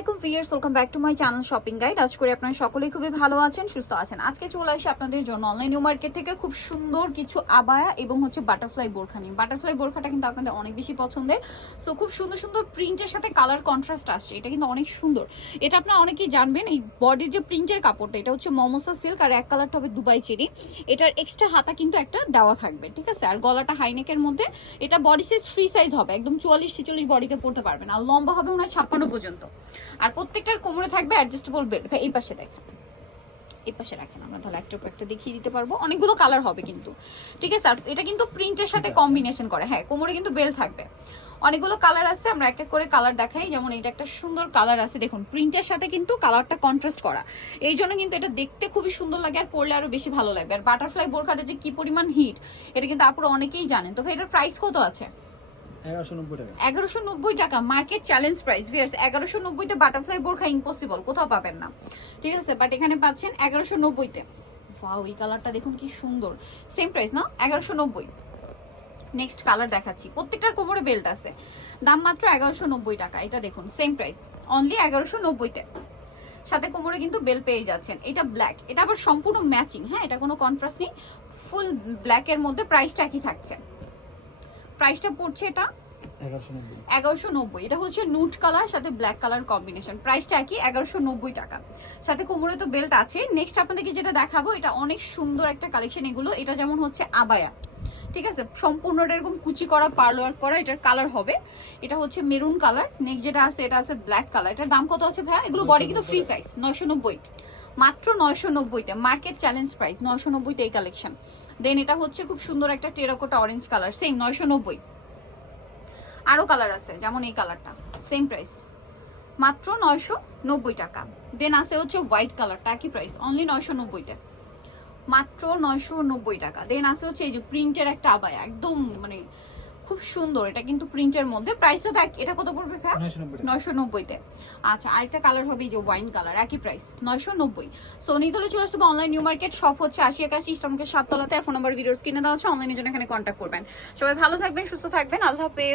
আলাইকুম viewers, welcome back to my channel shopping guide. আজ করে আপনারা সকলেই খুবই ভালো আছেন, সুস্থ আছেন। আজকে চলে আসি আপনাদের জন্য অনলাইন নিউ মার্কেট থেকে খুব সুন্দর কিছু আবায়া এবং হচ্ছে বাটারফ্লাই বোরখা নিয়ে। বাটারফ্লাই বোরখাটা কিন্তু আপনাদের অনেক বেশি পছন্দের। সো খুব সুন্দর সুন্দর প্রিন্টের সাথে কালার কন্ট্রাস্ট আসছে, এটা কিন্তু অনেক সুন্দর। এটা আপনারা অনেকেই জানবেন, এই বডির যে প্রিন্টের কাপড়টা এটা হচ্ছে মমোসা সিল্ক, আর এক কালারটা হবে দুবাই চেরি। এটার এক্সট্রা হাতা কিন্তু একটা দেওয়া থাকবে, ঠিক আছে। আর গলাটা হাইনেকের মধ্যে, এটা বডি সাইজ ফ্রি সাইজ হবে, একদম 44-46 বডিতে পড়তে পারবেন। আর লম্বা হবে ওনার 56 পর্যন্ত। আর প্রত্যেকটার কোমরে থাকবে অ্যাডজাস্টেবল বেল্ট। ভাই এই পাশে দেখেন, এই পাশে রাখেন, আমরা তাহলে একটা দেখিয়ে দিতে পারবো। অনেকগুলো কালার হবে কিন্তু, ঠিক আছে। আর এটা কিন্তু প্রিন্টের সাথে কম্বিনেশন করে, হ্যাঁ কোমরে কিন্তু বেল্ট থাকবে। অনেকগুলো কালার আছে, আমরা এক এক করে কালার দেখাই। যেমন এটা একটা সুন্দর কালার আছে, দেখুন প্রিন্টের সাথে কিন্তু কালারটা কন্ট্রাস্ট করা, এই জন্য কিন্তু এটা দেখতে খুবই সুন্দর লাগে আর পরলে আরো বেশি ভালো লাগবে। আর বাটারফ্লাই বোরখাটা যে কি পরিমাণ হিট, এটা কিন্তু আপুরা অনেকেই জানেন। তো ভাই এটার প্রাইস কত আছে? 1190 টাকা, মার্কেট চ্যালেঞ্জ প্রাইস ভিউয়ার্স। 1190 তে বাটারফ্লাই বোরখা ইম্পসিবল, কোথাও পাবেন না, ঠিক আছে। বাট এখানে পাচ্ছেন 1190 তে। ওয়াও, এই কালারটা দেখুন কি সুন্দর, সেম প্রাইস না, 1190। নেক্সট কালার দেখাচ্ছি, প্রত্যেকটার কোমরে বেল্ট আছে, দাম মাত্র 1190 টাকা। এটা দেখুন সেম প্রাইস, অনলি 1190 তে। সাথে কোমরে কিন্তু বেল পেয়ে যাচ্ছেন। এটা ব্ল্যাক, এটা আবার সম্পূর্ণ ম্যাচিং, হ্যাঁ এটা কোনো কন্ট্রাস্ট নেই, ফুল ব্ল্যাকের মধ্যে। প্রাইসটা কি থাকছে? প্রাইসটা পড়ছে এটা 1190। এটা হচ্ছে নুট কালার সাথে ব্ল্যাক কালার কম্বিনেশন। প্রাইসটা কি? 1190 টাকা। সাথে কোমরে তো বেল্ট আছে। নেক্সট আপনাদেরকে যেটা দেখাবো, এটা অনেক সুন্দর একটা কালেকশন এগুলো। এটা যেমন হচ্ছে আবায়া, ঠিক আছে, সম্পূর্ণটা এরকম কুচি করা, পার্ল ওয়ার্ক করা। এটার কালার হবে, এটা হচ্ছে মেরুন কালার। নেক্সট যেটা আছে এটা আছে ব্ল্যাক কালার। এটার দাম কত আছে ভাইয়া? এগুলো বডি কিন্তু ফ্রি সাইজ, 990, মাত্র 990 তে। মার্কেট চ্যালেঞ্জ প্রাইস 990 তে এই কালেকশন। দেন এটা হচ্ছে খুব সুন্দর একটা টেরাকোটা অরেঞ্জ কালার, সেম 990। আরো কালার আছে, যেমন এই কালারটা, সেম প্রাইস, মাত্র 990 টাকা। দেন আছে হচ্ছে হোয়াইট কালারটা, একই প্রাইস, অনলি 990 তে, মাত্র 990 টাকা। দেন আছে হচ্ছে এই যে প্রিন্টের একটা আবায়া, একদম মানে খুব সুন্দর। এটা কিন্তু প্রিন্টের মধ্যে, প্রাইসটা তো এটা কত পড়বে ভাই? 990 তে। আচ্ছা, আরেকটা কালার হবে এই যে ওয়াইন কালার, একই প্রাইস 990। সো নিতলে চলে আসতে অনলাইন নিউ মার্কেট, শপ হচ্ছে 8081 ইস্টামকে 7 তলাতে। আর ফোন নাম্বার ভিডিওস কিনে দেওয়া হচ্ছে, অনলাইনের জন্য এখানে কন্ট্যাক্ট করবেন। সবাই ভালো থাকবেন, সুস্থ থাকবেন, আল্লাহ হাফেজ।